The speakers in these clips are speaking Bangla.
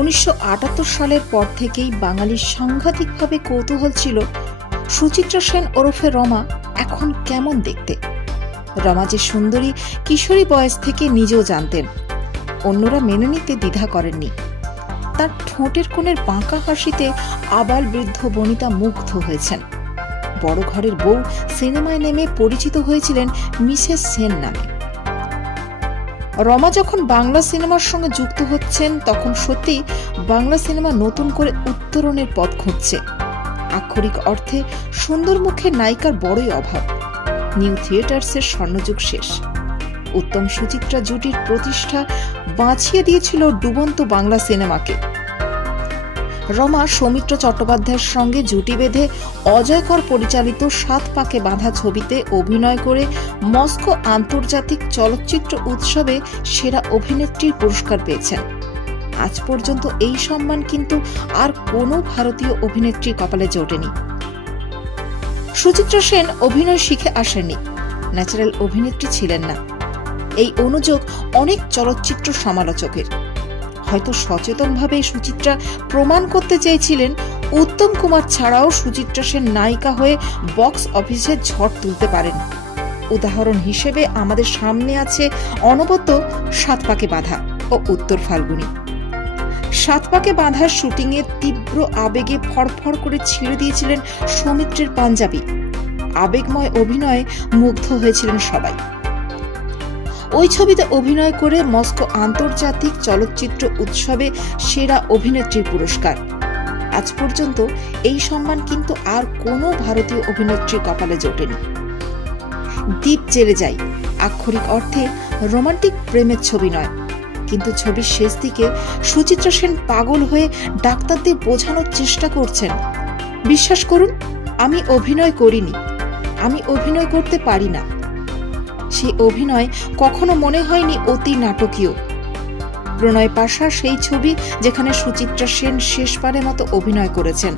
1978 সালের পর থেকেই বাঙালির সাংঘাতিকভাবে কৌতূহল ছিল সুচিত্রা সেন ওরফে রমা এখন কেমন দেখতে। রমা যে সুন্দরী কিশোরী বয়স থেকে নিজেও জানতেন, অন্যরা মেনে নিতে দ্বিধা করেননি। তার ঠোঁটের কোণের বাঁকা হাসিতে আবাল বৃদ্ধ বনিতা মুগ্ধ হয়েছেন। বড় ঘরের বউ সিনেমায় নেমে পরিচিত হয়েছিলেন মিসেস সেন নামে। রমা যখন বাংলা সিনেমার সঙ্গে যুক্ত হচ্ছেন তখন সত্যি বাংলা সিনেমা নতুন করে উত্তরণের পথ খুঁজছে। আক্ষরিক অর্থে সুন্দর মুখের নায়িকার বড়ই অভাব। নিউ থিয়েটার্সের স্বর্ণযুগ শেষ। উত্তম সুচিত্রা জুটির প্রতিষ্ঠা বাঁচিয়ে দিয়েছিল ডুবন্ত বাংলা সিনেমাকে। রমা সৌমিত্র চট্টোপাধ্যায়ের সঙ্গে জুটি বেঁধে অজয়কর পরিচালিত 7 পাকে বাঁধা ছবিতে অভিনয় করে মস্কো আন্তর্জাতিক চলচ্চিত্র উৎসবে সেরা অভিনেত্রীর পুরস্কার পেয়েছেন। আজ পর্যন্ত এই সম্মান কিন্তু আর কোনো ভারতীয় অভিনেত্রী কপালে জোটেনি। সুচিত্রা সেন অভিনয় শিখে আসেননি, ন্যাচারাল অভিনেত্রী ছিলেন না। এই অনুযোগ অনেক চলচ্চিত্র সমালোচকের। হয়তো সচেতনভাবে সুচিত্রা প্রমাণ করতে চেয়েছিলেন উত্তম কুমার ছাড়াও সুচিত্রা সেন নায়িকা হয়ে বক্স অফিসে ঝড় তুলতে পারেন। উদাহরণ হিসেবে আমাদের সামনে আছে অনবদ্য 7 পাকে বাঁধা ও উত্তর ফাল্গুনী। 7 পাকে বাঁধার শুটিংয়ে তীব্র আবেগে ফড়ফড় করে ছিঁড়ে দিয়েছিলেন সৌমিত্রের পাঞ্জাবি। আবেগময় অভিনয়ে মুগ্ধ হয়েছিলেন সবাই। ওই ছবিতে অভিনয় করে মস্কো আন্তর্জাতিক চলচ্চিত্র উৎসবে সেরা অভিনেত্রীর পুরস্কার। আজ পর্যন্ত এই সম্মান কিন্তু আর কোনো ভারতীয় অভিনেত্রীর কপালে জোটেনি। দ্বীপ জেলে যাই আক্ষরিক অর্থে রোমান্টিক প্রেমের ছবি নয়, কিন্তু ছবির শেষ দিকে সুচিত্রা সেন পাগল হয়ে ডাক্তারদের বোঝানোর চেষ্টা করছেন, বিশ্বাস করুন আমি অভিনয় করিনি, আমি অভিনয় করতে পারি না। সেই অভিনয় কখনো মনে হয়নি অতি নাটকীয়। প্রণয় পাশা সেই ছবি যেখানে সুচিত্রা সেন শেষবারের মতো অভিনয় করেছেন।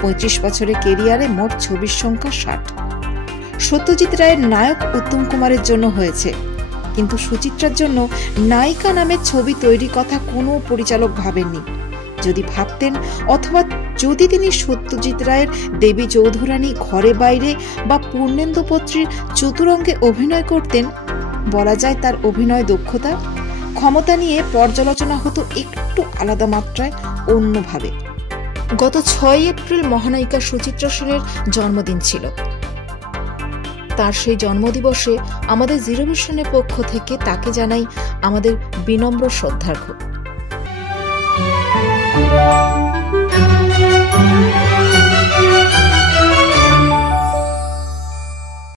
35 বছরের কেরিয়ারে মোট ছবির সংখ্যা 60। সত্যজিৎ রায়ের নায়ক উত্তম কুমারের জন্য হয়েছে, কিন্তু সুচিত্রার জন্য নায়িকা নামের ছবি তৈরি কথা কোনো পরিচালক ভাবেননি। যদি ভাবতেন অথবা যদি তিনি সত্যজিৎ রায়ের দেবী চৌধুরানী ঘরে বাইরে বা পূর্ণেন্দু পত্রীর চতুরঙ্গে অভিনয় করতেন, বলা যায় তার অভিনয় দক্ষতা ক্ষমতা নিয়ে পর্যালোচনা হতো একটু আলাদা মাত্রায়, অন্যভাবে। গত 6 এপ্রিল মহানায়িকা সুচিত্রা সেনের জন্মদিন ছিল। তার সেই জন্মদিবসে আমাদের জিরো ভিশনের পক্ষ থেকে তাকে জানাই আমাদের বিনম্র শ্রদ্ধার্ঘ্য।